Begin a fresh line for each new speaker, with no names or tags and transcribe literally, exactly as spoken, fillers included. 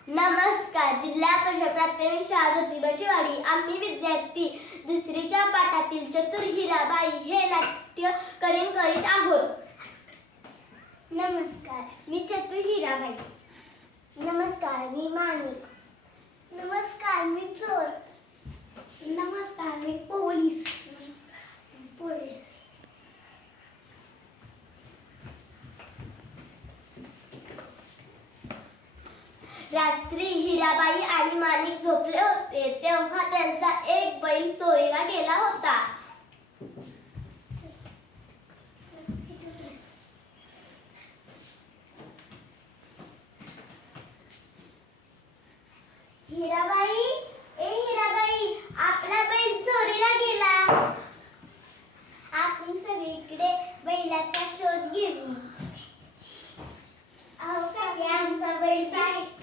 नमस्कार. जिल्हा परिषद प्राथमिक शाळा ज्योतिबाची वाडी आम्ही विद्यार्थी दुसरीच्या पाठातील चतुर हिराबाई हे नाट्य करीन करीत आहोत.
नमस्कार, मी चतुर हिराबाई.
नमस्कार, मी माणिक.
नमस्कार, मी चोर. नमस्कार, मी पोलीस. पोलीस.
रात्री हिराबाई आणि माणिक झोपले होते तेव्हा त्यांचा एक बैल चोरीला गेला होता.
हिराबाई, ए हिराबाई, आपला बैल चोरीला गेला. आपण सगळीकडे बैलाचा शोध घेऊ. अहो काकी, आमचा बैल काय